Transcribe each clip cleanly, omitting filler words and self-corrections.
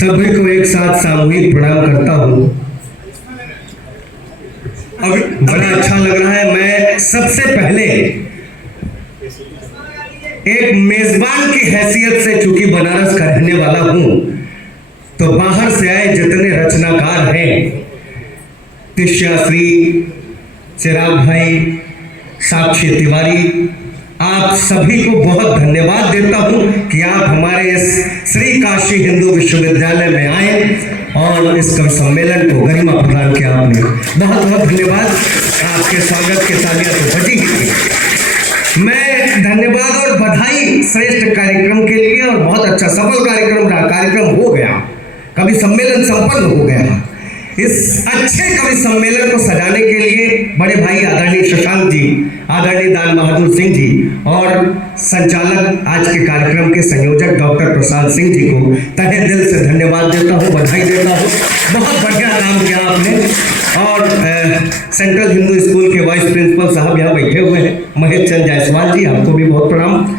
सभी को एक साथ सामूहिक प्रणाम करता हूँ। अभी बड़ा अच्छा लग रहा है। मैं सबसे पहले एक मेजबान की हैसियत से, चूंकि बनारस का रहने वाला हूँ, तो बाहर से आए जितने रचनाकार हैं, तिष्याश्री, चिराग भाई, साक्षी तिवारी, आप सभी को बहुत धन्यवाद देता हूं कि आप हमारे इस श्री काशी हिंदू विश्वविद्यालय में आए और इस कवि सम्मेलन को गरिमा प्रदान किया आपने। बहुत बहुत धन्यवाद। आपके स्वागत के तालियां तो बजी ही। मैं धन्यवाद और बधाई श्रेष्ठ कार्यक्रम के लिए, और बहुत अच्छा सफल कार्यक्रम रहा। कार्यक्रम हो गया, कवि सम्मेलन संपन्न हो गया। इस अच्छे कवि सम्मेलन को सजाने के लिए बड़े भाई आदरणीय शशांक जी, आदरणीय दान बहादुर सिंह जी और संचालक आज के कार्यक्रम के संयोजक डॉक्टर प्रसाद सिंह जी को तहे दिल से धन्यवाद देता हूँ, बधाई देता हूँ। बहुत बढ़िया काम किया आपने। और सेंट्रल हिंदू स्कूल के वाइस प्रिंसिपल साहब यहाँ बैठे हुए हैं, महेश चंद जायसवाल जी, आपको भी बहुत प्रणाम।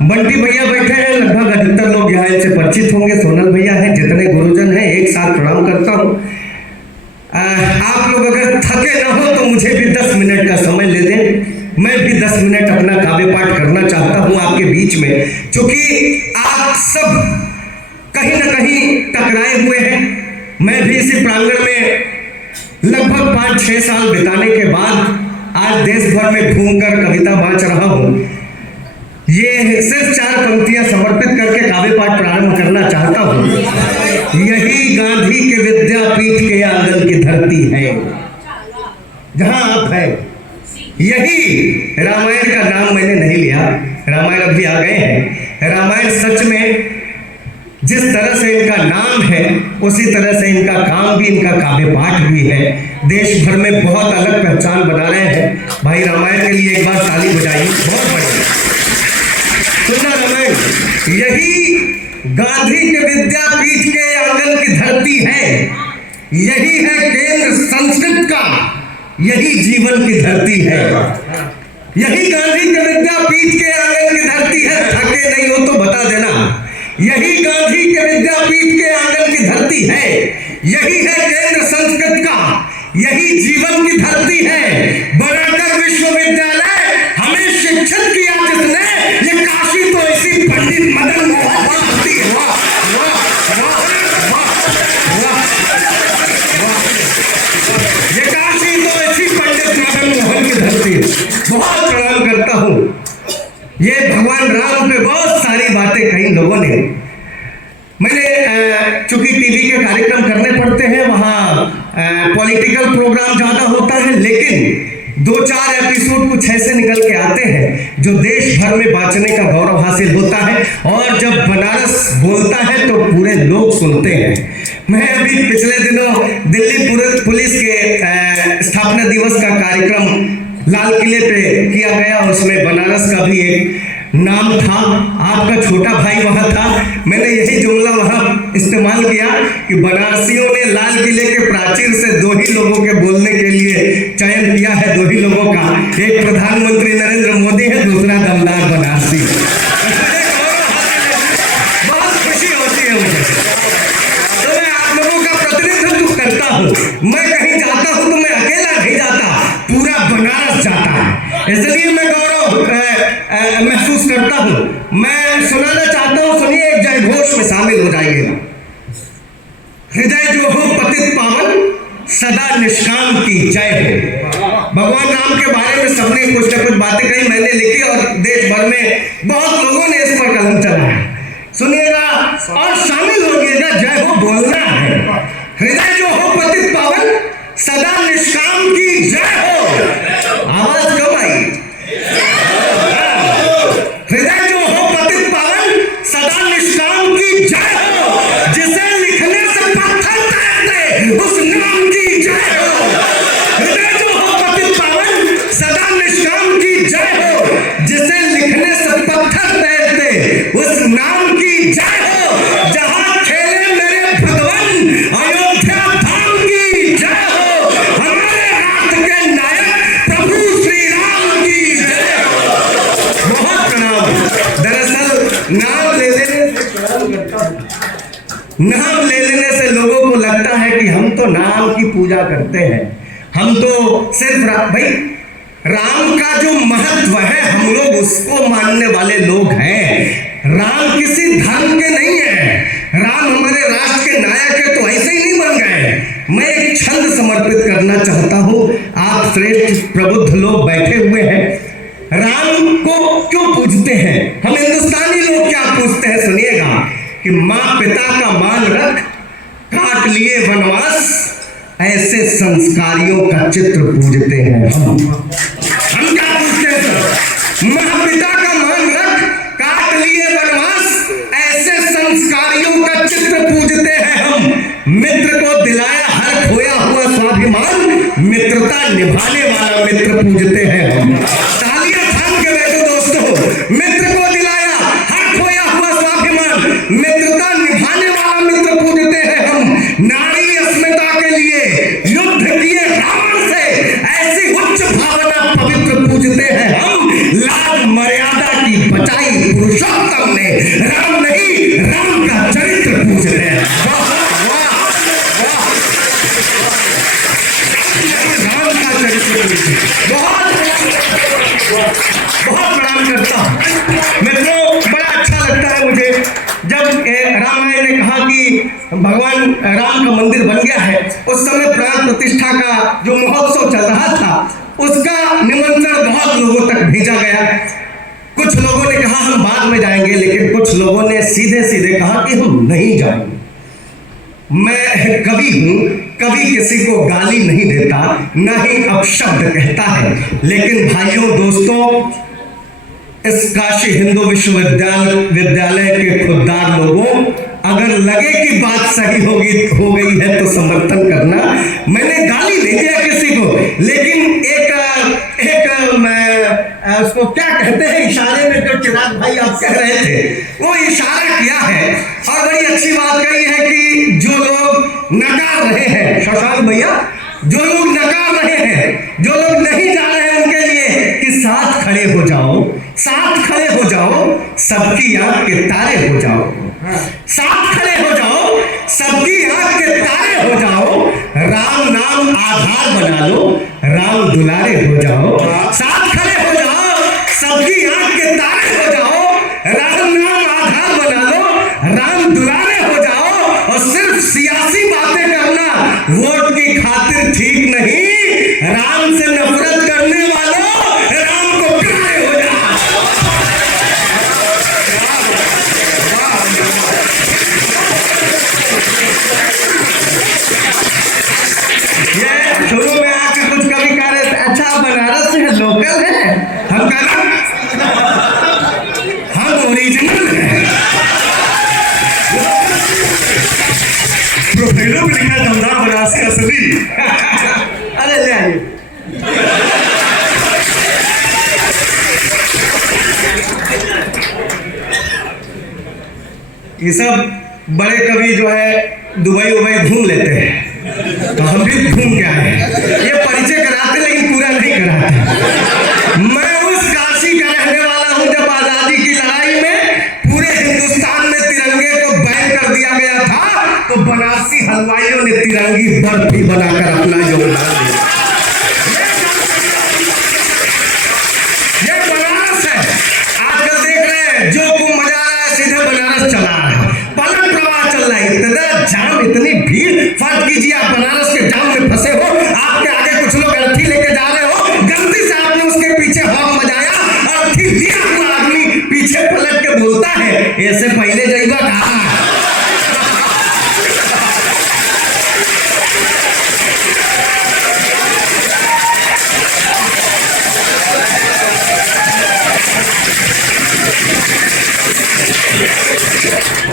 बंटी भैया बैठे हैं, लगभग अधिकतर लोग यहाँ इनसे परिचित होंगे। सोनल भैया हैं, जितने गुरुजन हैं एक साथ प्रणाम करता हूँ। आप लोग अगर थके ना हो तो मुझे भी 10 मिनट का समय ले दें। मैं भी 10 मिनट अपना काव्य पाठ करना चाहता हूँ आपके बीच में, क्योंकि आप सब कहीं ना कहीं टकराए हुए हैं। मैं भी इसी प्रांगण में लगभग 5-6 साल बिताने के बाद आज देश भर में घूमकर कविता बांच रहा हूँ। ये सिर्फ 4 पंक्तियां समर्पित करके काव्य पाठ प्रारंभ करना चाहता हूं। यही गांधी के विद्यापीठ के आंगन की धरती है जहां आप हैं। यही रामायण का नाम मैंने नहीं लिया, रामायण अभी आ गए हैं। रामायण सच में जिस तरह से इनका नाम है उसी तरह से इनका काम भी, इनका काव्य पाठ भी है। देश भर में बहुत अलग पहचान बना रहे हैं। भाई रामायण के लिए एक बार ताली बजाइए। बहुत बढ़िया सुंदर रामायण। यही गांधी के विद्यापीठ के आंगन की धरती है। यही है केंद्र संस्कृत का, यही जीवन की धरती है। यही गांधी के विद्यापीठ के आंगन की धरती है। थके नहीं हो तो बता देना। यही गांधी के विद्यापीठ के आंगन की धरती है। यही है केंद्र संस्कृत का, यही जीवन की धरती है। बनाकर विश्वविद्यालय हमें शिक्षित किया जिसने, ये काशी तो इसी पंडित मदन मोहन की धरती है। ये काशी तो इसी पंडित मदन मोहन की धरती है। बहुत प्रणाम करता हूँ। ये भगवान राम पे बहुत सारी बातें कही लोगों ने। मैंने चूंकि टीवी के कार्यक्रम करने पड़ते हैं, वहाँ पॉलिटिकल प्रोग्राम ज़्यादा होता है, लेकिन 2-4 एपिसोड कुछ ऐसे निकल के आते हैं जो देश भर में बांचने का गौरव हासिल होता है। और जब बनारस बोलता है तो पूरे लोग सुनते हैं। मैं अभी पिछले दिनों दिल्ली पुलिस के स्थापना दिवस का कार्यक्रम लाल किले पे किया गया, उसमें बनारस का भी एक नाम था। आपका छोटा भाई वहां था। मैंने यही जुमला वहां इस्तेमाल किया कि बनारसियों ने लाल किले के प्राचीर से 2 ही लोगों के बोलने के लिए चयन किया है। 2 ही लोगों का, एक प्रधानमंत्री नरेंद्र मोदी है, दूसरा दमदार बनारसी। बहुत खुशी होती है मुझे। तो मैं आप लोगों का प्रतिनिधित्व करता हूँ। मैं कहीं जाता हूँ तो मैं अकेला नहीं जाता, पूरा बनारस जाता है। इसलिए मैं गौरव महसूस करता हूं। मैं सुनाना चाहता हूं, सुनिए, एक जय घोष में शामिल हो जाइएगा। हृदय जो हो पतित पावन, सदा निष्काम की जय हो। भगवान राम के बारे में सबने कुछ न कुछ बातें कही, मैंने लिखी, और देश भर में बहुत लोगों ने इस पर कलम चलाया। सुनिएगा और शामिल होइएगा। जय हो बोलना है। हृदय जो हो पतित पावन, सदा निष्काम की जय हो। आवाज कब आई? हृदय जो हो पतित पावन, सदा निष्काम की जय हो। जिसे लिखने से पत्थर तैरते, उस नाम की जय हो। हृदय जो हो पतित पावन, सदा निष्काम की जय हो। जिसे लिखने से पत्थर तैरते, उस नाम की जय हो। जहां खेले मेरे भगवान, अयोध्या धाम नाम ले लेने से लोगों को लगता है कि हम तो नाम की पूजा करते हैं, हम तो सिर्फ भाई राम का जो महत्व है हम लोग उसको मानने वाले लोग हैं। राम किसी धर्म के नहीं है, राम हमारे राष्ट्र के नायक है, तो ऐसे ही नहीं बन गए। मैं एक छंद समर्पित करना चाहता हूं। आप श्रेष्ठ प्रबुद्ध लोग बैठे हुए हैं, राम को क्यों पूजते हैं? हम हिंदुस्तानी लोग क्या पूछते हैं, सुनिएगा कि माँ पिता का मान रख, काट लिए वनवास, ऐसे संस्कारियों का चित्र पूजते हैं हम क्या पूछते हैं सर? माँ पिता का मान रख, काट लिए वनवास, ऐसे संस्कारियों का चित्र पूजते हैं हम। मित्र को दिलाया हर खोया हुआ स्वाभिमान, मित्रता निभाने वाला मित्र पूजते हैं हम। तालियां थाम के बैठो दोस्तों। मित्र को दिलाया हर खोया हुआ स्वाभिमान, मित्रता निभाने वाला मित्र पूजते हैं हम। नारी अस्मिता के लिए युद्ध किए रावण से, ऐसी उच्च भावना पवित्र पूजते हैं हम। लाज मर्यादा की बचाई पुरुषोत्तम ने, राम नहीं राम का चरित्र पूजते हैं। राम का चरित्र पूजते बहुत प्रणाम करता हूं। मित्रों, बड़ा अच्छा लगता है मुझे जब रामायण ने कहा कि भगवान राम का मंदिर बन गया है। उस समय प्राण प्रतिष्ठा का जो महोत्सव चल रहा था, उसका निमंत्रण बहुत लोगों तक भेजा गया। कुछ लोगों ने कहा हम बाद में जाएंगे, लेकिन कुछ लोगों ने सीधे सीधे कहा कि हम नहीं जाएंगे। मैं कवि हूं, कभी किसी को गाली नहीं देता, ना ही अपशब्द कहता है, लेकिन भाइयों दोस्तों, इस काशी हिंदू विश्वविद्यालय के खुददार लोगों, अगर लगे कि बात सही हो गई है तो समर्थन करना। मैंने गाली नहीं दिया किसी को, लेकिन एक उसको क्या कहते हैं, इशारे में जो चिराग भाई आप कह रहे थे, वो इशारा किया है। और बड़ी अच्छी बात कही है कि जो लोग नकार रहे हैं, शशांक भैया, जो लोग नकार रहे हैं, जो लोग नहीं जा रहे हैं, उनके लिए कि साथ खड़े हो जाओ, साथ खड़े हो जाओ, सबकी आंख के तारे हो जाओ, साथ खड़े हो जाओ, सबकी आंख के तारे हो जाओ, राम नाम आधार बना लो, राम दुलारे हो जाओ, साथ खड़े हो जाओ, सबकी आंख के तारे हो जाओ, राम नाम आधार बना लो, राम दुलारे हो जाओ। और सिर्फ सियासी बातें करना वोट की खातिर ठीक नहीं, राम से नफरत करने वालों, राम को प्यारे हो जाओ। ये शुरू में आके कुछ कभी कह रहे थे, अच्छा बनारस से लोकल है, हम कहना हम ओरिजिनल हैं। प्रोफाइलों में लिखा दमदार बनारसी असली। अरे ले आइए। ये सब बड़े कवि जो है दुबई उबई घूम लेते हैं, तो हम भी घूम के आए। ये परिचय कराते लेकिन पूरा नहीं कराते। मैं उस काशी का रहने वाला हूं जब आजादी की लड़ाई में पूरे हिंदुस्तान में तिरंगे को बैन कर दिया गया था, तो बनारसी हलवाइयों ने तिरंगी बर्फी बनाकर अपना योगदान दिया। ये बनारस है। आजकल देख रहे हैं जो को मजा आ रहा है, सीधे बनारस चला रहा है, पलट प्रवाह चल रहा है, इतना जाम, इतनी भीड़। फर्ज कीजिए आप बनारस के जाम में फंसे हो, आपके आगे कुछ लोग अर्थी लेके जा रहे हो, गलती से आपने उसके पीछे हॉक बजाया, अर्थी लिया हुआ आदमी पीछे पलट के बोलता है, ऐसे पहले जाइबा कहा।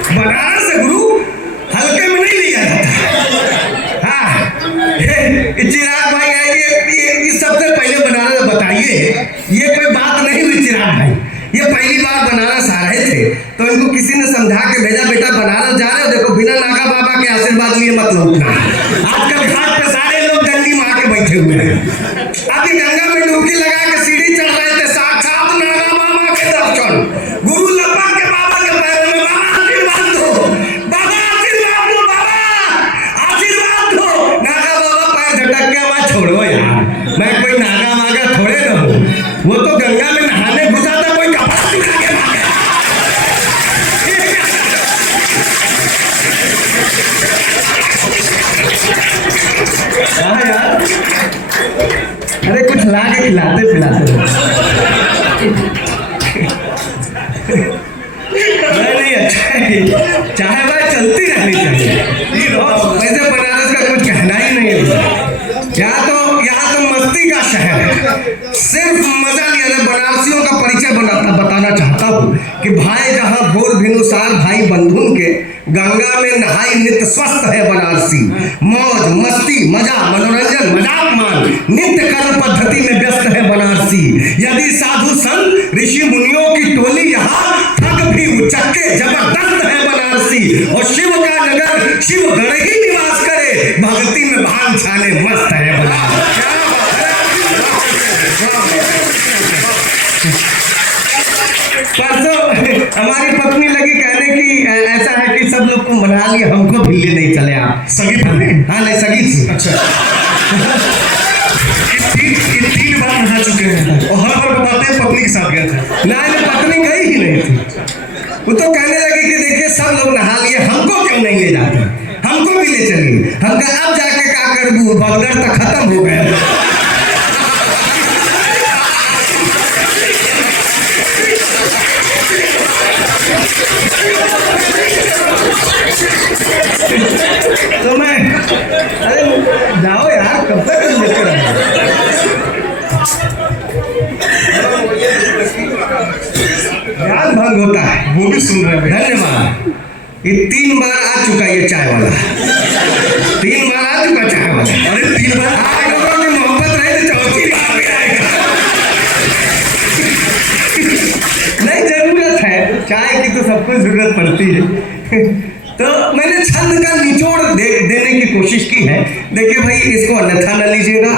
बनारस से गुरु हल्के में नहीं लिया जाता। हाँ, चिराग भाई आएंगे, इस सबसे पहले बनारस बताइए, ये कोई बात नहीं हुई। चिराग भाई ये पहली बार बनारस आ रहे थे, तो इनको किसी ने समझा के भेजा, बेटा बनारस जा रहे हो, देखो बिना नागा बाबा के आशीर्वाद लिए मत लौटना। आजकल घाट पे सारे लोग डंडी मार के बैठे हुए हैं। अभी गंगा में डुबकी लगा के सीढ़ी चढ़ रहे थे, साक्षात नागा बाबा के दर्शन, गुरु लपक के बाबा के पैरों में, बाबा आशीर्वाद दो, बाबा आशीर्वाद खिलाते पिलाते नहीं अच्छा है, चाहे बात चलती रहनी चाहिए। वैसे बनारस का कुछ कहना ही नहीं है, यहाँ तो मस्ती का शहर है, सिर्फ मजा लिया जाए। बनारसियों का परिचय बताना चाहता हूँ कि भाई जहाँ भोर भिनुसार भाई बंधुन के गंगा में नहाई नित्य स्वस्थ है बनारसी। मौज मस्ती मजा मनोरंजन मजाक मान नित्य कर्म पद्धति में व्यस्त है बनारसी। यदि साधु संत ऋषि मुनियों की टोली यहाँ ठग भी उचक्के जबरदस्त है बनारसी। और शिव का नगर शिव गण ही निवास करे, भक्ति में भांग छाने मस्त है बनारस। परसों हमारी पत्नी लगी कहने की ऐसा है कि सब लोग को मना लिया, हमको भी ले नहीं चले आप। सगी पत्नी? हाँ नहीं सगी थी। अच्छा। ये 3 बार नहा चुके हैं और हर बार बताते हैं पत्नी के साथ गए थे। नहीं पत्नी गई ही नहीं थी। वो तो कहने लगी कि देखिए सब लोग नहा लिए, हमको क्यों नहीं ले जाते, हमको भी ले चलिए। हम कहा अब जाके क्या करबू, भगदड़ तो खत्म हो गया। तो मैं अरे जाओ यार, कब तक लेते रहो। ध्यान भंग होता है, वो भी सुन रहे हैं। धन्यवाद। ये 3 बार आ चुका ये चाय वाला, 3 बार आ चुका चाय वाला। अरे 3 बार मोहब्बत रहे तो चौथी बार भी आएगा। नहीं जरूरत है, चाय की तो सबको जरूरत पड़ती है। तो मैंने छंद का निचोड़ देने की कोशिश की है। देखिए भाई इसको अन्यथा न लीजिएगा,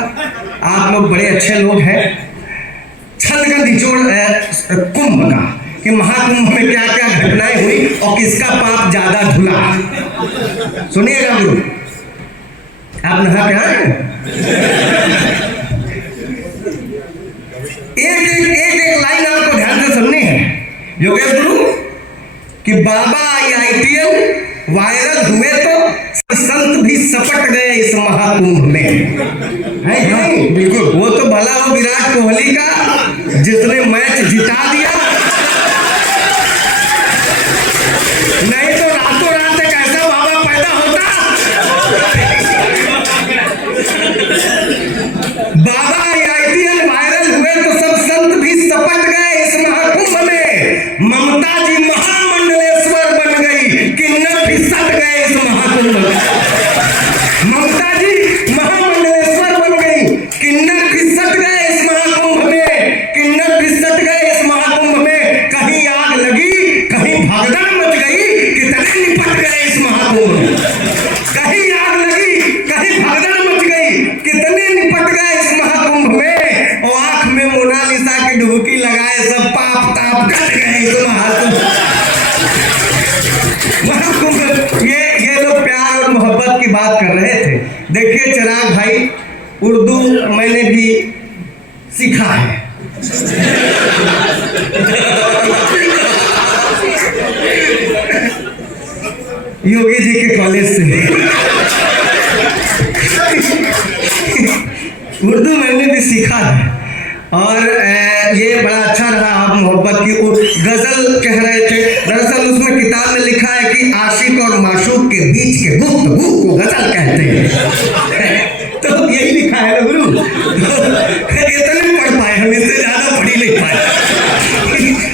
आप लोग बड़े अच्छे लोग हैं। छंद का निचोड़ कुंभ का, कि महाकुंभ में क्या क्या घटनाएं हुई और किसका पाप ज्यादा धुला। सुनिएगा गुरु, आप नहा के आए? एक लाइन आपको ध्यान से सुननी है योगेश गुरु, कि बाबा IITM वायरल हुए तो संत भी सपट गए इस महाकुंभ में, है नहीं? बिल्कुल। वो तो भला हो विराट कोहली का जिसने मैच जिता दिया, नहीं तो रातों रात एक ऐसा बाबा पैदा होता। बाबा IITM वायरल हुए तो सब संत भी सपट गए इस महाकुंभ में। ममता जी महामंडलेश्वर बन गई, किन्नर भी सट गए इस महाकुंभ में। ममता जी महामंडलेश्वर बन गई, किन्नर भी सट गए इस महाकुंभ में। किन्नर भी सट गए इस महाकुंभ में। कहीं आग लगी, कहीं भगदड़ मच गई, कितने निपट गए इस महाकुंभ में। कहीं आग लगी, कहीं भगदड़ मच गई, कितने निपट गए इस महाकुंभ में। और आंख में मोनालिसा की डुबकी लगाए सब पाप ताप कट गए इस महाकुंभ। ये लोग प्यार और मोहब्बत की बात कर रहे थे। देखिए चिराग भाई, उर्दू मैंने भी सीखा है। योगी जी के कॉलेज से उर्दू मैंने भी सीखा है। और ये बड़ा अच्छा रहा, आप मोहब्बत की गजल कह रहे थे। दरअसल उसमें किताब में लिखा है कि आशिक और माशूक के बीच के गुफ्तगू को गजल कहते हैं। तो यही लिखा है ना गुरु। इतने पढ़ पाए हम, इससे ज्यादा पढ़ी नहीं पाए।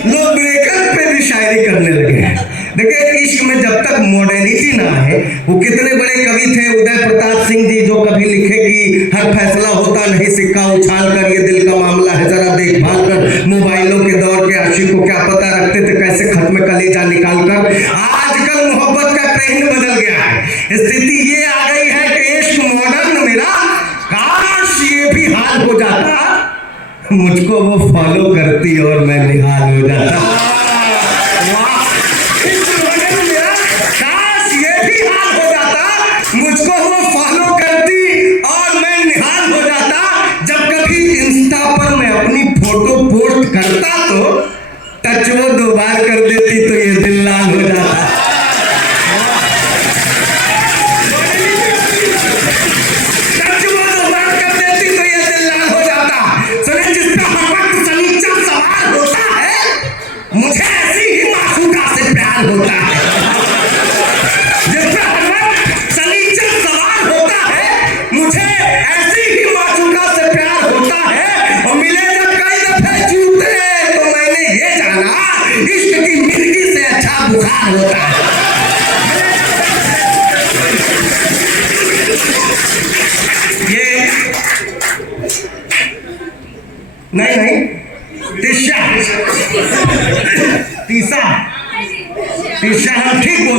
लोग ब्रेकअप पे भी शायरी करने लगे हैं। देखिए इश्क में जब तक मॉडर्निटी ना आए, वो कितने बड़े कवि थे उदय प्रताप सिंह जी, जो कभी लिखे कि हर फैसला होता नहीं सिक्का उछाल कर, ये दिल का मामला है जरा देखभाल कर। मोबाइलों के दौर के आशिक को क्या पता रखते थे कैसे खत में कलेजा निकाल कर। आजकल मोहब्बत का ट्रेंड बदल गया है। स्थिति ये आ गई है कि इश्क मॉडर्न मेरा, काश ये भी हाल हो जाता, मुझको वो फॉलो करती और मैं निहाल हो जाता। मुझको वो फॉलो करती और मैं निहाल हो जाता। जब कभी इंस्टा पर मैं अपनी फोटो पोस्ट करता तो टच वो 2 बार कर देती तो ये दिल लाल हो जाता। टच वो 2 बार कर देती तो ये दिल लाल हो जाता। सुने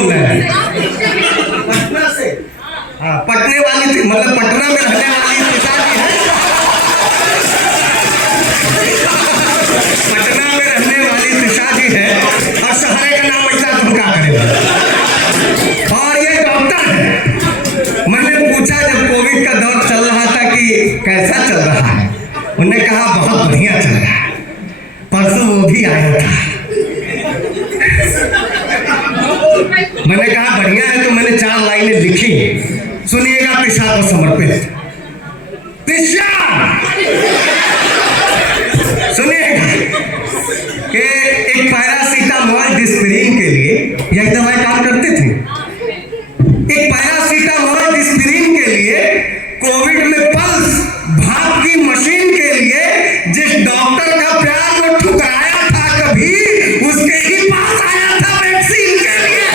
बोल रहे हैं? पटना से। हाँ, पटने वाली थी, मतलब पटना में रहने वाली पिताजी है। पटना में रहने वाली पिताजी है और शहर का नाम ऐसा तुम क्या करेगा। और ये डॉक्टर है। मैंने पूछा जब कोविड का दौर चल रहा था कि कैसा चल रहा है, उन्होंने कहा बहुत बढ़िया चल रहा है। परसों वो भी आया था। मैंने कहा बढ़िया है, तो मैंने 4 लाइनें लिखी, सुनिएगा पेशा को समर्पित। पेशा सुनिएगा कि एक पैरासीटामोल डिस्प्रिन के लिए, यही दवाई काम करते थे। एक पैरासीटामोल डिस्प्रिन के लिए, कोविड में पल्स भाप की मशीन के लिए जिस डॉक्टर का प्यार वो ठुकराया था कभी, उसके ही पास आया था वैक्सीन के लिए।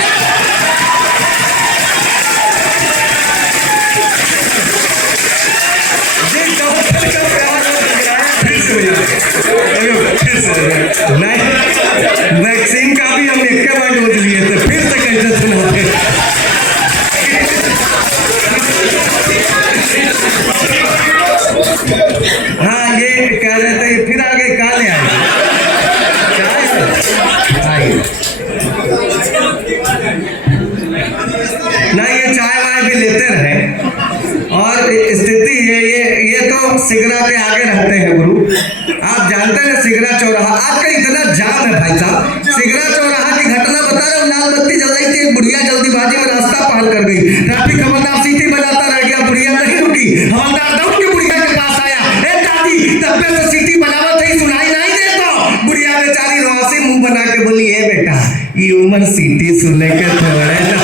जिस डॉक्टर का प्यार वो ठुकराया, फिर से नहीं, वैक्सीन का भी हम एक बार डोज लिए थे, फिर से कैसे सुनाते। हाँ, ये कह रहे थे फिर आगे कहा ले आए ना, ये चाय वाय भी लेते रहे। और स्थिति ये तो सिगरा के आगे रहते हैं गुरु। आप जानते हैं सिगरा चौराहा आजकल इतना जाम है भाई साहब। सिगरा चौराहा की घटना बता रहे हो, लाल बत्ती जल रही थी, एक बुढ़िया जल्दीबाजी में रास्ता पार कर गई। ट्रैफिक हवलदार सीटी बजाता रह गया, बुढ़िया नहीं रुकी। हवलदार दौड़ के बुढ़िया के पास आया, ए दादी तब्बे से सीटी बजावत है, सुनाई नहीं दे तो। बुढ़िया बेचारी रोसी मुंह बना के बोली, ए बेटा ये उम्र सीटी सुनने के थोड़े ना।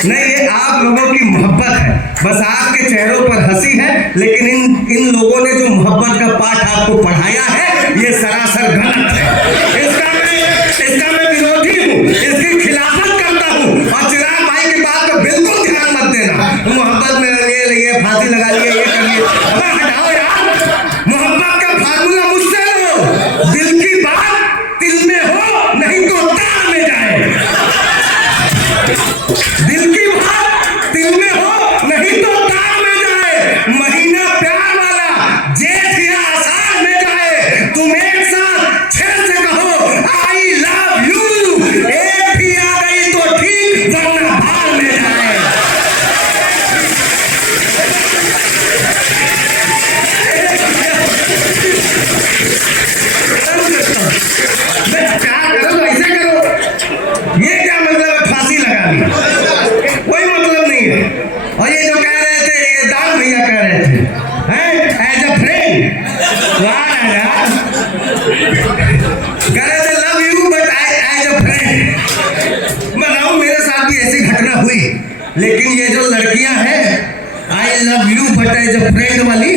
नहीं, ये आप लोगों की मोहब्बत है, बस आपके चेहरों पर हंसी है, लेकिन इन लोगों ने जो मोहब्बत का पाठ आपको पढ़ाया है ये सरासर गलत है। इसका मैं विरोधी हूँ, इसकी खिलाफत करता हूँ। और चिराग भाई की बात को बिल्कुल ध्यान मत देना। मोहब्बत में ये फांसी लगा लिए, ये कर लिए, हटाओ यार। मोहब्बत का फार्मूला मुझसे लो, दिल की बात दिल में हो, नहीं तो तार में जाए। दिल की बात दिल में हो, नहीं तो तार में जाए। महीना प्यार वाला जेठ या आषाढ़ में जाए, तुम एक साथ 6 से कहो आई लव यू। एक भी आ गई तो ठीक, वरना भार में जाए। प्यार करो, ऐसे करो। ये क्या मतलब है फांसी लगा ली? कोई मतलब नहीं है। और ये जो कह रहे थे, ये दान भैया कह रहे थे, हैं एज अ फ्रेंड, कह रहे थे love you but as a friend. मैं बताऊं, मेरे साथ भी ऐसी घटना हुई, लेकिन ये जो लड़कियां हैं I love you but as a friend वाली,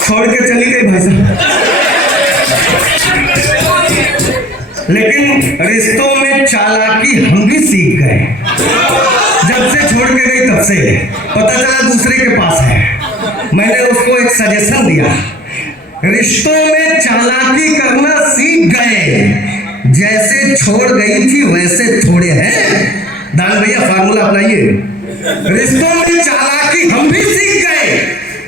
छोड़ के चली गई भाई साहब। लेकिन रिश्तों में चालाकी हम भी सीख गए। जब से छोड़ के गई तब से पता चला दूसरे के पास है। मैंने उसको एक सजेशन दिया, रिश्तों में चालाकी करना सीख गए। जैसे छोड़ गई थी वैसे थोड़े हैं। दान भैया फार्मूला अपनाइए। रिश्तों में चालाकी हम भी सीख गए।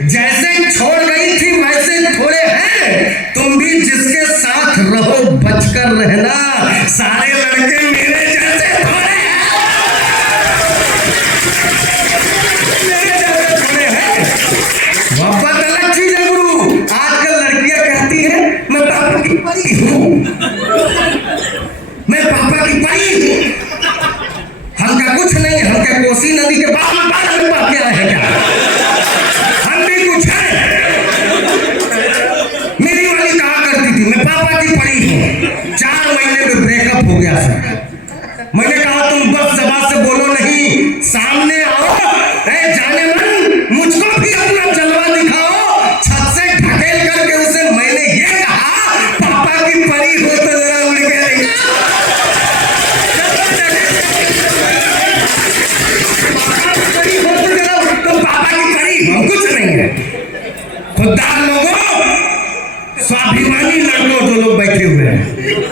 जैसे छोड़ गई थी वैसे थोड़े हैं। तुम भी जिसके साथ रहो बचकर रहना, सारे लड़के मेरे जैसे थोड़े हैं। मेरे जैसे थोड़े हैं। मोहब्बत अलग चीज है गुरु। आजकल लड़कियां कहती हैं मैं पापा की परी हूँ, मैं पापा की परी हूँ। हम क्या कुछ नहीं, हम क्या कोसी नदी के बाहर में पापा क्या है क्या? हम भी कुछ है। मेरी वाली कहा करती थी मैं पापा की परी हूँ। 4 महीने में ब्रेकअप हो गया सर। मैंने कहा तुम बस जबान से बोलो नहीं, सामने आओ। जाने मन, मुझको भी अपना जलवा दिखाओ। छत से ढकेल करके उसे मैंने ये कहा पापा की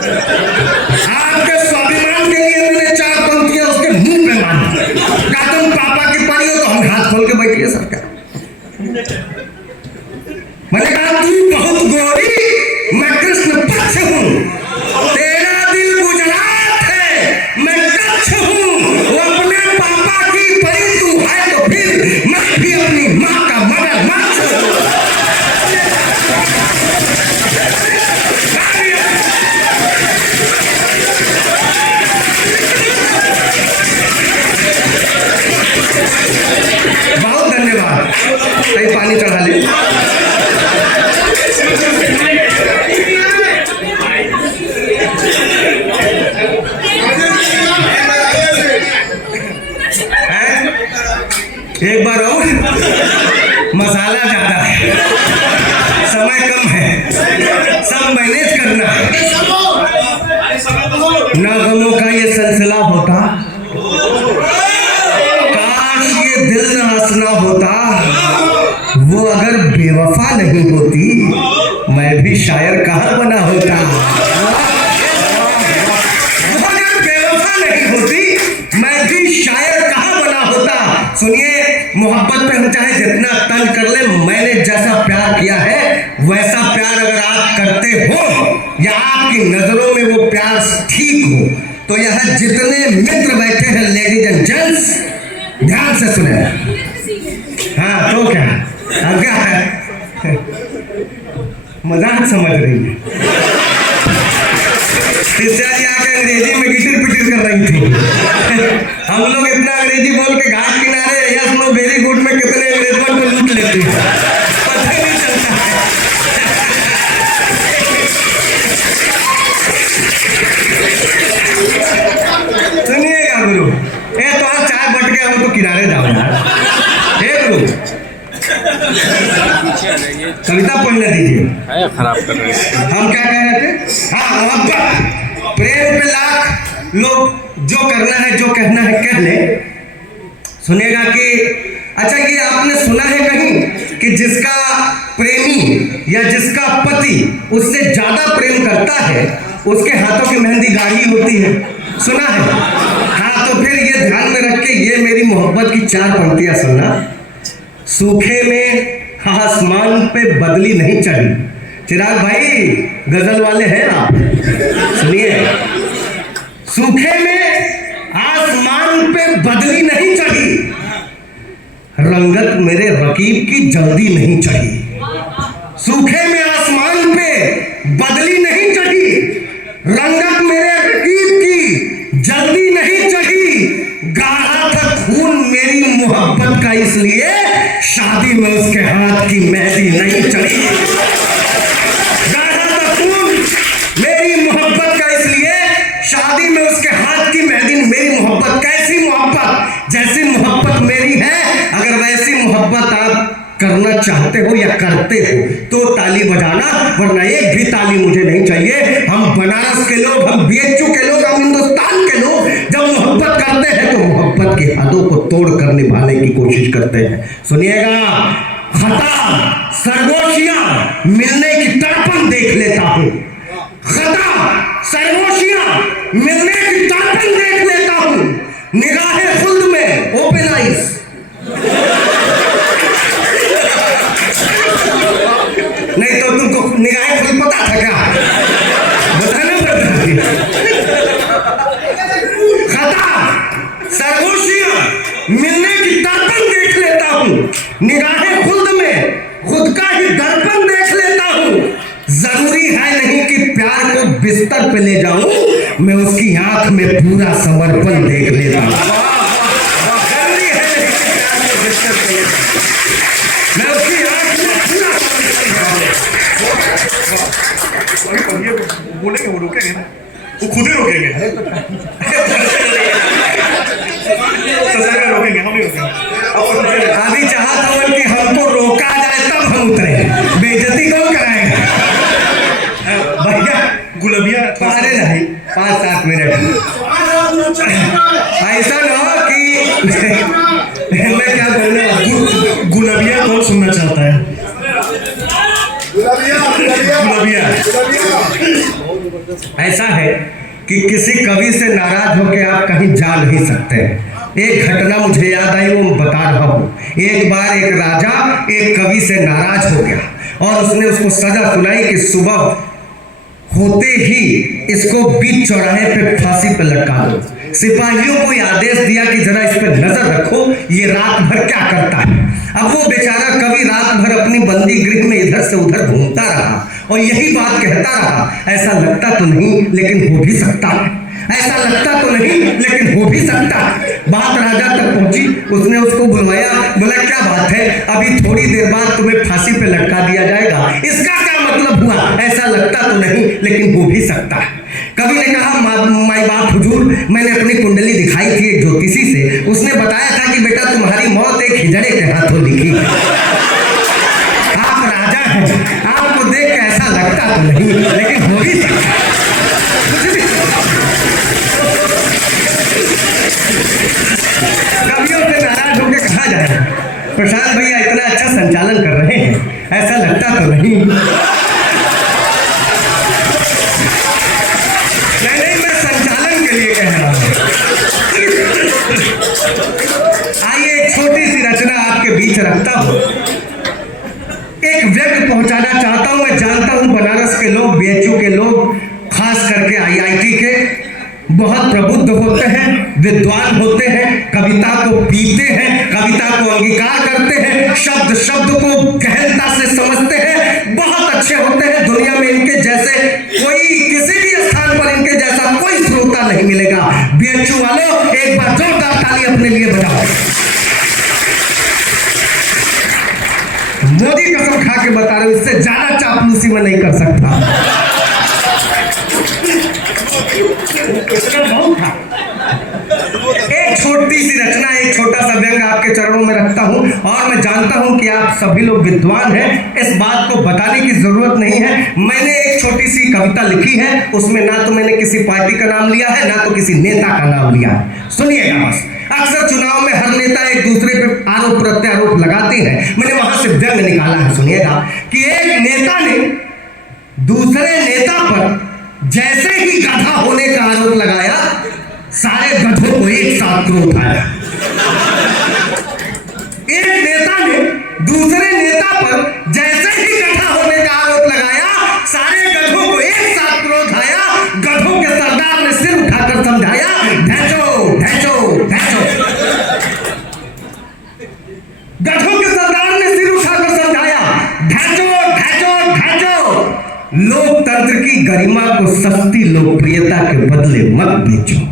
आपके स्वाभिमान के लिए मैंने 4 पंक्तियां उसके मुंह पे मारी। क्या तुम पापा की परी हो? तो हम हाथ खोल के बैठिए सरकार। मैंने कहा तू बहुत गोरी, मैं कृष्ण पक्ष हूं, तेरा दिल गुजरात है, मैं कच्छ हूं। वो अपने पापा की परी तू है तो फिर मैं भी अपनी माँ का मगरमच्छ हूं। बहुत धन्यवाद। कहीं पानी चढ़ा ले। एक बार और, मसाला ज्यादा है, समय कम है, सब मैनेज करना है। ना गमों का ये सिलसिला होता, काश ये दिल न हंसना होता। वो अगर बेवफा नहीं होती, मैं भी शायर कहाँ बना होता। वो अगर बेवफा नहीं होती, मैं भी शायर कहाँ बना होता। सुनिए, मोहब्बत पे हम चाहे जितना तंग कर ले, मैंने जैसा प्यार किया है वैसा प्यार अगर आप करते हो या आपकी नजरों में वो प्यार ठीक हो, तो यहाँ जितने मित्र बैठे हैं लेडीज एंड जेंट्स, ध्यान से सुने। हाँ तो क्या, अब क्या है, मजाक समझ रही है। सिस्टर जी आके अंग्रेजी में गिटिर पिटिर कर रही थी। हम लोग इतना अंग्रेजी बोल के घाट किनारे यस नो वेरी गुड में कितने अंग्रेजों को लूट लेते हैं, पता ही नहीं चलता है। सुनिएगा गुरु, ये तो आज चाय बट गया, हम तो किनारे जाओ यार। हे गुरु, कविता पढ़ने दीजिए। खराब कर रहे हैं। हम क्या कह रहे थे? हाँ, मोहब्बत प्रेम पे लाख लोग जो करना है जो कहना है कह ले। सुनेगा कि अच्छा ये आपने सुना है कहीं कि जिसका प्रेमी या जिसका पति उससे ज्यादा प्रेम करता है उसके हाथों की मेहंदी गाढ़ी होती है, सुना है? हाँ, तो फिर ये ध्यान में रख के ये मेरी मोहब्बत की 4 पंक्तियां सुनना। सूखे में आसमान पे बदली नहीं चढ़ी। चिराग भाई गजल वाले हैं आप, सुनिए। सूखे में आसमान पे बदली नहीं चढ़ी, रंगत मेरे रकीब की जल्दी नहीं चढ़ी। सूखे में आसमान पे बदली नहीं चढ़ी, रंगत मेरे रकीब की जल्दी नहीं चढ़ी। गाढ़ा था खून मेरी मोहब्बत का, इसलिए शादी में उसके हाथ की मेहंदी नहीं चढ़ी। गाढ़ा था खून मेरी मोहब्बत का, इसलिए शादी में उसके हाथ की मेहंदी। मेरी मोहब्बत कैसी मोहब्बत? जैसी मोहब्बत मेरी है, अगर वैसी मोहब्बत आप करना चाहते हो या करते हो तो ताली बजाना, वरना एक भी ताली मुझे नहीं चाहिए। हम बनारस के लोग, हम बीएचयू के लोग, हम हिंदुस्तान के लोग जब मोहब्बत करते हैं तो मोहब्बत की हदों को तोड़कर निभाने की कोशिश करते हैं। सुनिएगा, खता सरगोशियां मिलने की तड़पन देख लेता हूं, खता सरगोशियां मिलने की तड़पन देख लेता हूं। निगाहे खुल्द में ओपन आइज, नहीं तो तुमको निगाहें खुद पता था क्या? बताना पड़ता है। खता सरगोशियां मिलने की तड़पन देख लेता हूं, निगाहें खुद में खुद का ही दर्पण देख लेता हूं। जरूरी है नहीं कि प्यार को बिस्तर पे ले जाऊं, मैं उसकी आंख में पूरा समर्पण देख लेता हूं। जरूरी है नहीं कि प्यार को बिस्तर पे ले जाऊं, मैं उसकी आंख में पूरा बोलेंगे, वो रुकेंगे ना, वो खुद ही रोकेंगे। रोकेंगे, हम नहीं रोकेंगे। आदि चाहत हवन कि हमको रोका जाए तब हम उतरे, बेइज्जती कौन कराएगा? भैया गुलबिया अरे नहीं, 5-7 मिनट ऐसा ना हो कि मैं क्या बोलने वाला हूं। गुलबिया कौन सुनना चाहता है? गुलबिया ऐसा है कि किसी कवि से नाराज होकर आप कहीं जा नहीं सकते। एक घटना मुझे याद आई, वो मैं बता रहा हूँ। एक बार एक राजा एक कवि से नाराज हो गया और उसने उसको सजा सुनाई कि सुबह होते ही इसको बीच चौराहे पे फांसी पे लटका दो। सिपाहियों को यह आदेश दिया कि जरा इस पे नजर रखो, ये रात भर क्या करता है। अब वो बेचारा कवि रात भर अपनी बंदी गृह में इधर से उधर घूमता रहा और यही बात कहता रहा, ऐसा लगता तो नहीं लेकिन हो भी सकता है, ऐसा लगता तो नहीं लेकिन हो भी सकता है। बात राजा तक पहुंची, उसने उसको बुलवाया, बोला क्या बात है, अभी थोड़ी देर बाद तुम्हें फांसी पे लटका दिया जाएगा, इसका क्या मतलब हुआ? ऐसा लगता तो नहीं लेकिन हो भी सकता है। कवि ने कहा माय बाप हुजूर, मैंने अपनी कुंडली दिखाई थी एक ज्योतिषी से, उसने बताया था कि बेटा तुम्हारी मौत एक हिजड़े के हाथों लिखी है। आप राजा हैं, आपको देख के ऐसा लगता तो नहीं लेकिन हो भी सकता है। कवियों से नाराज होकर कहा जाए प्रशांत भैया इतना अच्छा संचालन कर रहे हैं, ऐसा लगता तो नहीं। नहीं, मैं संचालन के लिए कह रहा हूं। आइए एक छोटी सी रचना आपके बीच रखता हूं, एक व्यक्ति पहुंचाना चाहता हूं। मैं जानता हूं बनारस के लोग, बीएचयू के लोग, खास करके आईआईटी के बहुत प्रबुद्ध होते हैं, विद्वान होते हैं, कविता को पीते हैं, कविता को अंगीकार करते हैं, शब्द शब्द को गहनता से समझते हैं, बहुत अच्छे होते हैं। दुनिया में इनके जैसे कोई, किसी भी स्थान पर इनके जैसा कोई श्रोता नहीं मिलेगा। बीएचयू वालों एक बार जोरदार ताली अपने लिए बजाओ। मोदी कसम खा के बता रहे, इससे ज्यादा चापलूसी में नहीं कर सकता। एक छोटी सी रचना, एक छोटा सा व्यंग आपके चरणों में रखता हूं और मैं जानता हूं कि आप सभी लोग विद्वान हैं, इस बात को बताने की जरूरत नहीं है। मैंने एक छोटी सी कविता लिखी है, उसमें ना तो मैंने किसी पार्टी का नाम लिया है ना तो किसी नेता का नाम लिया है। सुनिएगा बस। अक्सर चुनाव में हर नेता एक दूसरे पर आरोप प्रत्यारोप लगाते हैं, मैंने वहां से व्यंग निकाला है। सुनिएगा कि एक नेता ने दूसरे नेता पर जैसे ही गधा होने का आरोप लगाया, सारे गधों को एक साथ क्रोध आया। एक नेता ने दूसरे नेता पर जैसे ही गधा होने का आरोप लगाया, सारे गधों को एक साथ क्रोध आया। गधों के सरदार ने सिर उठाकर समझाया, ढैचो ढैचो ढैचो। गधों के सरदार ने सिर उठाकर समझाया, ढैचो ढैचो ढैचो। लोकतंत्र की गरिमा को सस्ती लोकप्रियता के बदले मत बेचो।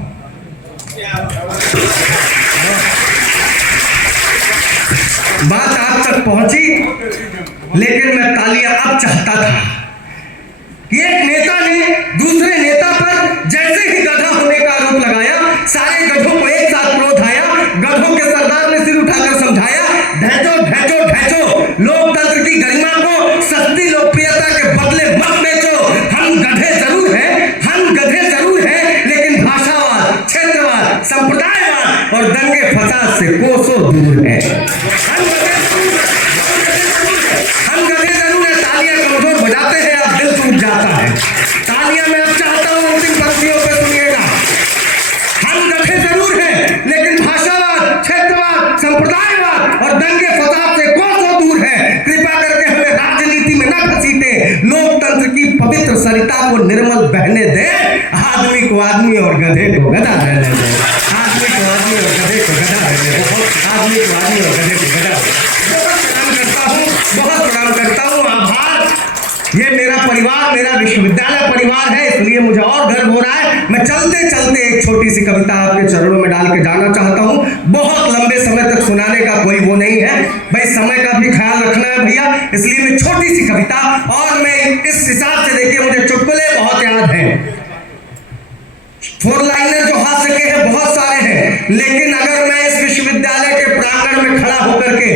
बात आप तक पहुंची, लेकिन मैं तालियां अब चाहता था कि एक नेता ने दूसरे नेता पर जैसे ही गधा होने का आरोप लगाया, सारे गधों को एक साथ क्रोध आया। गधों के सरदार ने सिर उठाकर समझाया, ढैचो ढैचो ढैचो। लोकतंत्र की गरिमा को सस्ती लोकप्रियता के बदले मत बेचो। हम गधे जरूर हैं, हम गधे जरूर हैं, लेकिन भाषावाद, क्षेत्रवाद, संप्रदायवाद और दंगे फसाद से कोसों दूर है। हम गधे जरूर है। तालियां कमजोर बजाते हैं, अब दिल टूट जाता है। तालियां मैं अब चाहता हूं अंतिम पंक्तियों पे सुनिएगा। हम गधे जरूर हैं, लेकिन भाषावाद, क्षेत्रवाद, संप्रदायवाद और दंगे फसाद से कोसों दूर है। कृपा करके हमें राजनीति में न घसीटे, लोकतंत्र की पवित्र सरिता को निर्मल बहने दे। आदमी को आदमी और गधे को गधा रहने दे। आदमी को आदमी और गधे को गधा रहने दे। आदमी को आदमी और गधे को गधा। बहुत प्रणाम करता हूँ। आभार। ये मेरा परिवार, मेरा विश्वविद्यालय परिवार है, इसलिए मुझे और गर्व हो रहा है। मैं चलते चलते एक छोटी सी कविता आपके चरणों में डाल के जाना चाहता हूँ। बहुत लंबे समय तक सुनाने का कोई वो नहीं है भाई, समय का भी ख्याल रखना है भैया, इसलिए मैं छोटी सी कविता, और मैं इस हिसाब से, देखिए मुझे चुटकुले बहुत याद हैं, फोर लाइनर जो हाथ सके हैं बहुत सारे हैं, लेकिन अगर मैं इस विश्वविद्यालय के प्रांगण में खड़ा होकर के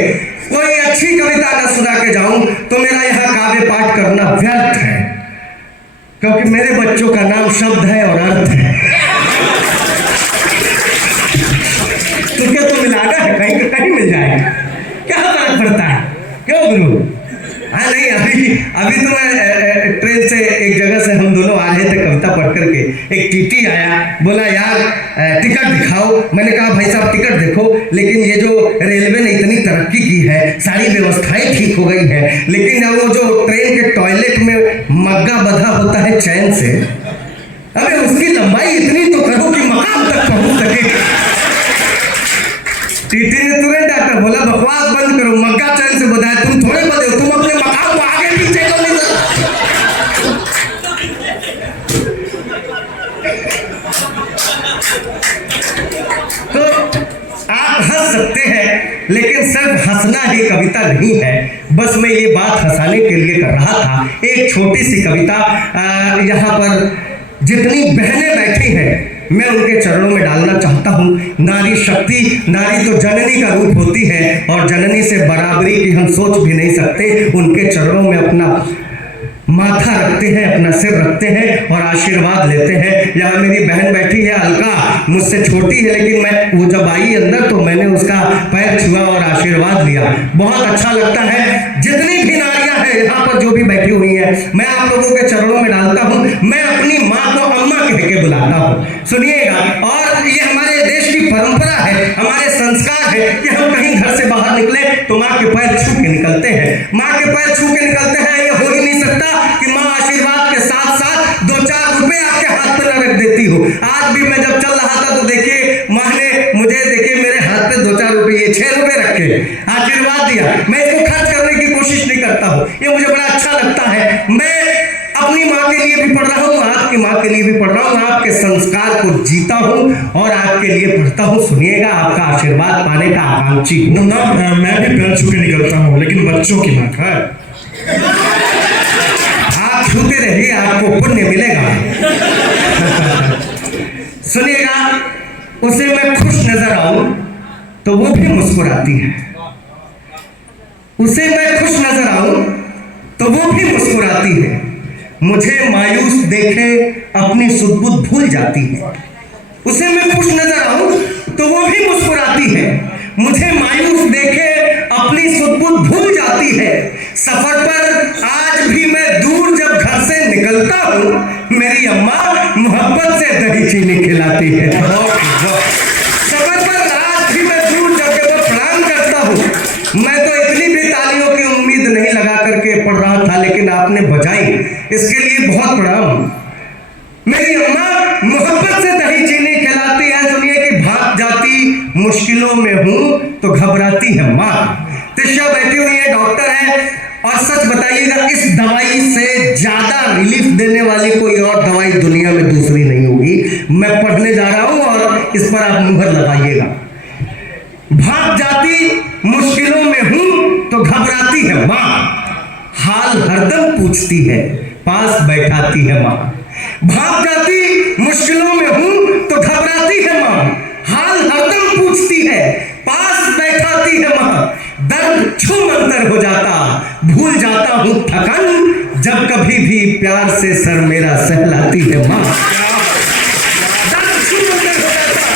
कोई अच्छी कविता न सुना के जाऊं तो मेरा यहाँ काव्य पाठ करना व्यर्थ है, क्योंकि मेरे बच्चों का नाम शब्द है और अर्थ है। तुझे तो मिलाना है, कहीं कहीं मिल जाएगा, क्या फर्क पड़ता है? क्यों गुरु? हाँ नहीं, अभी तो मैं ट्रेन से एक जगह से हम दोनों आ रहे थे कविता एक टीटी आया, बोला यार टिकट दिखाओ। मैंने कहा भाई साहब टिकट देखो, लेकिन ये जो रेलवे ने इतनी तरक्की की है, सारी व्यवस्थाएं ठीक हो गई है, लेकिन अब वो जो ट्रेन के टॉयलेट में मग्गा बंधा होता है चैन से, अबे उसकी लंबाई इतनी तो करो कि मकाम तक पहुंच सके। टीटी ने तुरंत डांटा, बोला बकवास बंद करो, मग्गा चैन से बंधा है, तुम थोड़े बंधे हो, तुम अपने मकाम को आगे पीछे को नहीं कर। तो आप हंस सकते हैं, लेकिन सिर्फ हंसना ही कविता नहीं है। बस मैं ये बात हंसाने के लिए कर रहा था। एक छोटी सी कविता, यहाँ पर जितनी बहनें बैठी हैं मैं उनके चरणों में डालना चाहता हूँ। नारी शक्ति, नारी तो जननी का रूप होती है, और जननी से बराबरी की हम सोच भी नहीं सकते। उनके चरणों में अपना माथा रखते हैं, अपना सिर रखते हैं और आशीर्वाद लेते हैं। यहाँ मेरी बहन बैठी है अलका, मुझसे छोटी है, लेकिन मैं वो जब आई अंदर तो मैंने उसका पैर छुआ और आशीर्वाद लिया। बहुत अच्छा लगता है। जितनी भी नारियां हैं यहाँ पर जो भी बैठी हुई हैं, मैं आप लोगों के चरणों में डालता हूँ। मैं अपनी माँ को अम्मा कह के बुलाता हूँ, सुनिएगा। और ये हमारे देश की परंपरा है, हमारे संस्कार है कि हम कहीं घर से बाहर निकले तो माँ के पैर छू के निकलते हैं। माँ के पैर छू के निकलते हैं। ये हो ही नहीं सकता कि माँ आशीर्वाद के साथ साथ 2-4 रुपए आपके हाथ पे न रख देती हो। आज भी मैं जब चल रहा था तो देखिए माँ ने मुझे, देखिए मेरे हाथ पे 2-4 रुपए, ये 6 रुपए रखे, आशीर्वाद दिया। मैं इसको खर्च करने की कोशिश नहीं करता हूँ, ये मुझे बड़ा अच्छा लगता है। मैं अपनी माँ के लिए भी पढ़ रहा हूँ, आपकी माँ के लिए भी पढ़ रहा हूँ, आपके संस्कार को जीता हूँ और आपके लिए पढ़ता हूँ। सुनिएगा, आपका आशीर्वाद पाने का आकांक्षी हूँ। ना मैं भी पैर छू के निकलता हूँ, लेकिन बच्चों की माँ का। आप छूते रहिए, आपको पुण्य मिलेगा। सुनिएगा, उसे मैं खुश नजर आऊं तो वो भी मुस्कुराती है, उसे मैं खुश नजर आऊं तो वो भी मुस्कुराती है। मुझे मायूस देखे अपनी सुध-बुध भूल जाती है। उसे मैं खुश नजर आऊं तो वो भी मुस्कुराती है। मुझे मायूस देखे अपनी सुध-बुध भूल जाती है। सफर पर आज भी मैं दूर जब घर से निकलता हूँ, मेरी अम्मा मोहब्बत से दही चीनी खिलाती है। सफर पर आज भी मैं दूर जब प्रणाम करता हूँ। मैं तो इतनी भी तालियों की उम्मीद नहीं लगा करके पढ़ रहा था, लेकिन आपने बजाई, इसके लिए बहुत प्रणाम। मेरी अम्मा मोहब्बत से दही चीनी खिलाती है। सुनिए कि भाग जाती मुश्किलों में हूं तो घबराती है माँ। तिशा बैठी हुई है, डॉक्टर है, और सच बताइएगा इस दवाई से ज्यादा रिलीफ देने वाली कोई और दवाई दुनिया में दूसरी नहीं होगी। मैं पढ़ने जा रहा हूं और इस पर आप मुहर लगाइएगा। भाग जाती मुश्किलों में हूं तो घबराती है माँ, हाल हरदम पूछती है, पास बैठाती है माँ। भाग जाती मुश्किलों में हूं तो घबराती है माँ, हाल हरदम पूछती है, पास बैठाती है माँ। दर्द छूमंतर हो जाता, भूल जाता हूं थकन, जब कभी भी प्यार से सर मेरा सहलाती है माँ। दर्द छूमंतर हो जाता,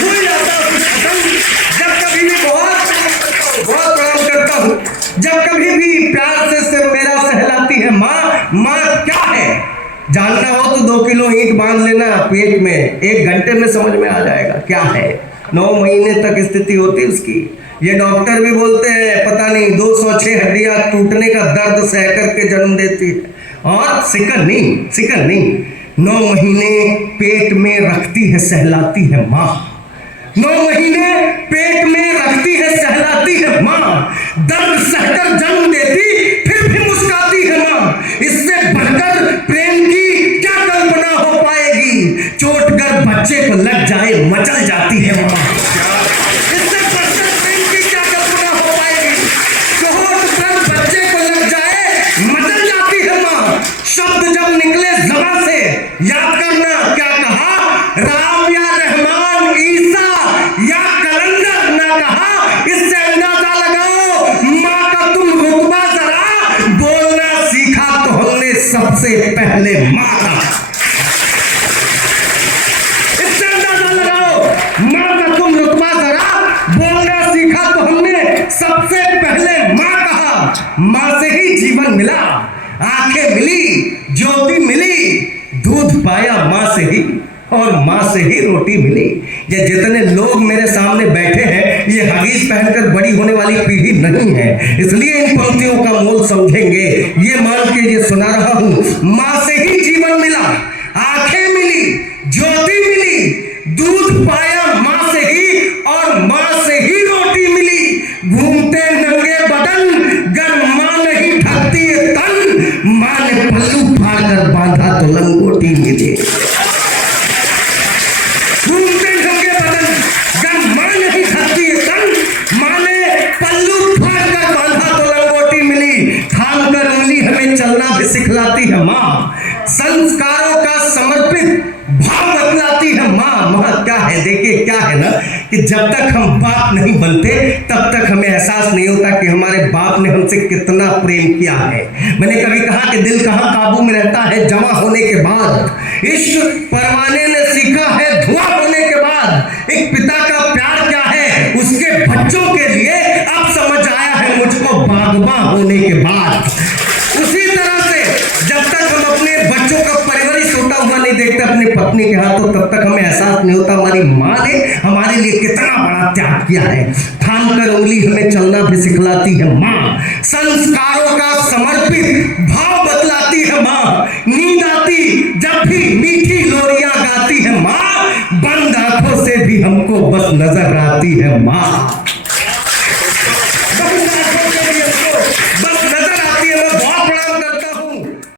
भूल जाता हूं थकन, जब कभी भी बहुत प्रणाम करता हूं, जब कभी भी प्यार से सर मेरा सहलाती है माँ। माँ क्या है जानना हो तो 2 किलो ईंट बांध लेना पेट में, 1 घंटे में समझ में आ जाएगा क्या है। 9 महीने तक स्थिति होती है उसकी। ये डॉक्टर भी बोलते हैं पता नहीं 206 हड्डियां टूटने का दर्द सह करके जन्म देती है, और सिकन नहीं 9 महीने पेट में रखती है, सहलाती है माँ। 9 महीने पेट में रखती है, सहलाती है माँ। दर्द सहकर जन्म देती फिर भी मुस्कुराती है माँ। इससे बढ़कर प्रेम की क्या कल्पना हो पाएगी। चोट कर बच्चे को लग जाए मचल जाती है माँ। इससे बढ़कर प्रेम की क्या कल्पना हो पाएगी। चोट कर बच्चे को लग जाए मचल जाती है माँ। शब्द जब निकले ज़बान से याद करना क्या कहा, राम या रहमान ईसा या कलंदर ना कहा। इससे अंदाजा लगाओ माँ का तुम रुतबा जरा, बोलना सीखा तो हमने सबसे पहले माँ का। इससे अंदाजा लगाओ माँ का तुम रुतबा जरा, बोलना सीखा तो हमने सबसे पहले माँ कहा। माँ से ही जीवन मिला, आंखें मिली, ज्योति मिली, दूध दूध पाया माँ से ही और माँ से ही रोटी मिली। ये जितने लोग मेरे सामने बैठे हैं ये हगीज पहनकर बड़ी होने वाली पीढ़ी नहीं है, इसलिए इन पंक्तियों का मोल समझेंगे। ये मान के ये सुना रहा हूं, माँ से ही जीवन मिला, आंखें मिली, ज्योति मिली, दूध पाया माँ से ही और माँ से ही रोटी मिली। घूमते नंगे बदन गर माँ नहीं ढकती तन, माँ ने पल्लू फाड़ कर बांधा तो लंगोटी मिली। घूमते नंगे बदन गर माँ नहीं ढकती तन, माँ ने पल्लू फाड़ कर बांधा तो लंगोटी मिली। थाम कर उंगली हमें चलना भी सिखलाती है माँ, संस्कारों का समर्पित भाव बतलाती है माँ। माँ क्या है, देखिए क्या है ना कि जब तक हम बाप नहीं बनते तब तक हमें एहसास नहीं होता कि हमारे बाप ने हमसे कितना प्रेम किया है। मैंने कभी कहा कि दिल कहाँ काबू में रहता है, जमा होने के बाद। इश्क परवाने ने सीखा है धुआं होने के बाद। एक पिता का प्यार क्या है उसके बच्चों के लिए अब समझ आया है मुझको बागबां होने के बाद। उसी तरह से जब तक हम अपने बच्चों का परवरिश होता हुआ नहीं देखते अपनी पत्नी के हाथों, तब तक हमें एहसास नहीं होता हमारी माँ ने हमारे लिए कितना बड़ा त्याग किया है। थाम कर उंगली हमें चलना भी सिखलाती है माँ, संस्कारों का समर्पित भाव बतलाती है माँ। नींद आती जब भी मीठी लोरियां गाती है माँ, बंद आंखों से भी हमको बस नजर आती है माँ।